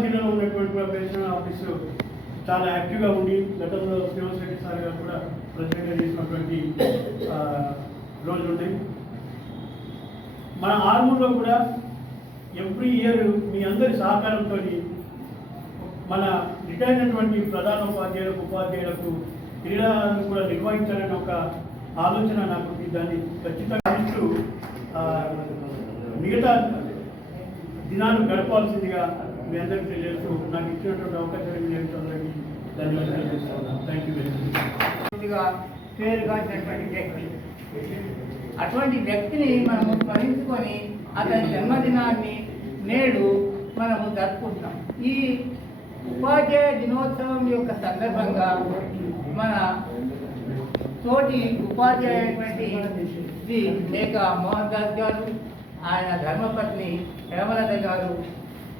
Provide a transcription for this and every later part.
నిజామాబాద్ జిల్లాలో ఉన్నటువంటి pension office చాలా యాక్టివ్గా ఉండి గతంలో శ్రీనివాస్ రెడ్డి సార్ గారు కూడా ప్రత్యేకంగా చేసినటువంటి రోజులు ఉన్నాయి. మన ఆర్మూర్లో కూడా ఎవ్రీ ఇయర్ మీ అందరి సహకారంతో మన రిటైర్ అయినటువంటి ప్రధాన ఉపాధ్యాయులకు క్రీడలను కూడా నిర్వహించాలని ఒక ఆలోచన నాకు దాన్ని ఖచ్చితంగా ఇస్తూ మిగతా దినాలు గడపాల్సిందిగా మీ అందరికీ తెలియజేస్తూ నాకు ఇచ్చినటువంటి అవకాశాన్ని నేను అందరికీ ధన్యవాదాలు తెలియజేస్తున్నాను. Thank you very much. పేరుగాంచినటువంటి వ్యక్తి, అటువంటి వ్యక్తిని మనము స్మరించుకొని అతని జన్మదినాన్ని నేడు మనము జరుపుకుంటాం. ఈ ఉపాధ్యాయ దినోత్సవం యొక్క సందర్భంగా మన తోటి ఉపాధ్యాయుటువంటి శ్రీ మేకా మోహన్ దాస్ గారు, ఆయన ధర్మపత్ని హేమలత గారు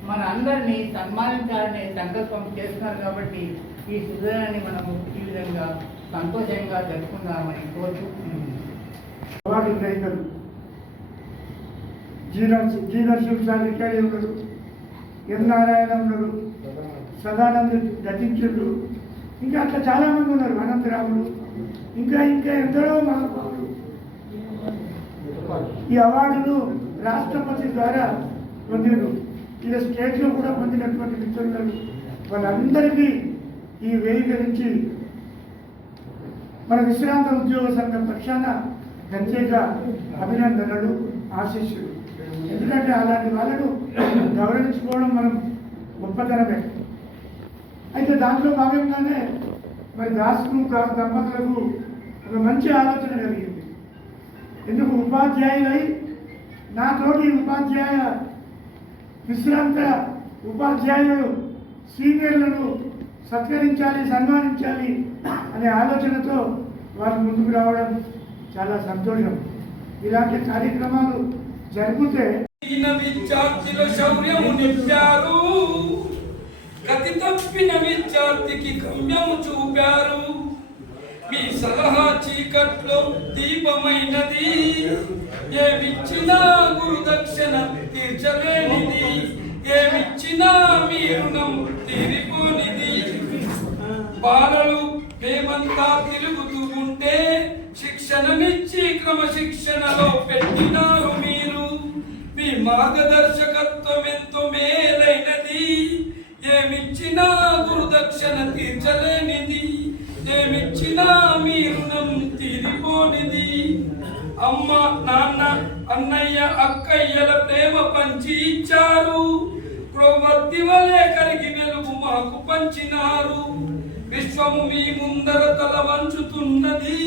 మన అందరినీ సన్మానించాలనే సంకల్పం చేస్తున్నారు. కాబట్టి ఈ సుదినాన్ని మనము ఈ విధంగా సంతోషంగా జరుపుకుందామని కోరుతూ అవార్డు గ్రహీతలు జీ నరసింహసారి రిటైర్ ఉన్నారు, ఎన్ నారాయణ ఉన్నారు, సదానంద గతించుడు, ఇంకా అట్లా చాలామంది ఉన్నారు, అనంతరాములు, ఇంకా ఇంకా ఎందరో మహానుభావులు. ఈ అవార్డును రాష్ట్రపతి ద్వారా పొందిరు. ఇలా స్టేట్లో కూడా పొందినటువంటి మిత్రులు వాళ్ళందరికీ ఈ వేదిక నుంచి మన విశ్రాంత ఉద్యోగ సంఘం పక్షాన ప్రత్యేక అభినందనలు, ఆశీస్సులు. ఎందుకంటే అలాంటి వాళ్ళను గౌరవించుకోవడం మనం గొప్పతనమే. అయితే దాంట్లో భాగంగానే మరి దాస్ గ్రూప్ దంపతులకు ఒక మంచి ఆలోచన కలిగింది. ఎందుకు ఉపాధ్యాయులై నాతోటి ఉపాధ్యాయ విశ్రాంత ఉపాధ్యాయులు సీనియర్లను సత్కరించాలి, సన్మానించాలి అనే ఆలోచనతో వారు ముందుకు రావడం చాలా సంతోషం. ఇలాంటి కార్యక్రమాలు జరిగితే విద్యార్థుల శౌర్యము నింపారు, గతి తప్పిన విద్యార్థికి గమ్యము చూపారు. మీ సలహా చీకట్లో దీపమైనది, ఏమిచ్చినా గురుదక్షిణ తీర్చలేనిది, ఏమిచ్చినా మీ రుణం తీరిపోనిది. బాలలు మేమంతా తిరుగుతూ ఉంటే శిక్షణనిచ్చి క్రమశిక్షణలో పెట్టినారు మీరు. మీ మార్గదర్శకత్వం ఎంతో మేలైనది, ఏమిచ్చినా గురుదక్షిణ తీర్చలేనిది, ఏమిచ్చినా మీ రుణం తీరిపోనిది. అమ్మ, నాన్న, అన్నయ్య, అక్కయ్యల ప్రేమ పంచి ఇచ్చారు. ప్రవృత్తి వలె కరిగి వెలుగు మాకు పంచినారు. విశ్వము మీ ముందర తల వంచుతున్నది,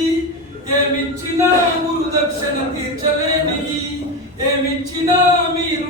ఏమిచ్చినా గురుదక్షిణ తీర్చలేనిది, ఏమిచ్చినా మీరు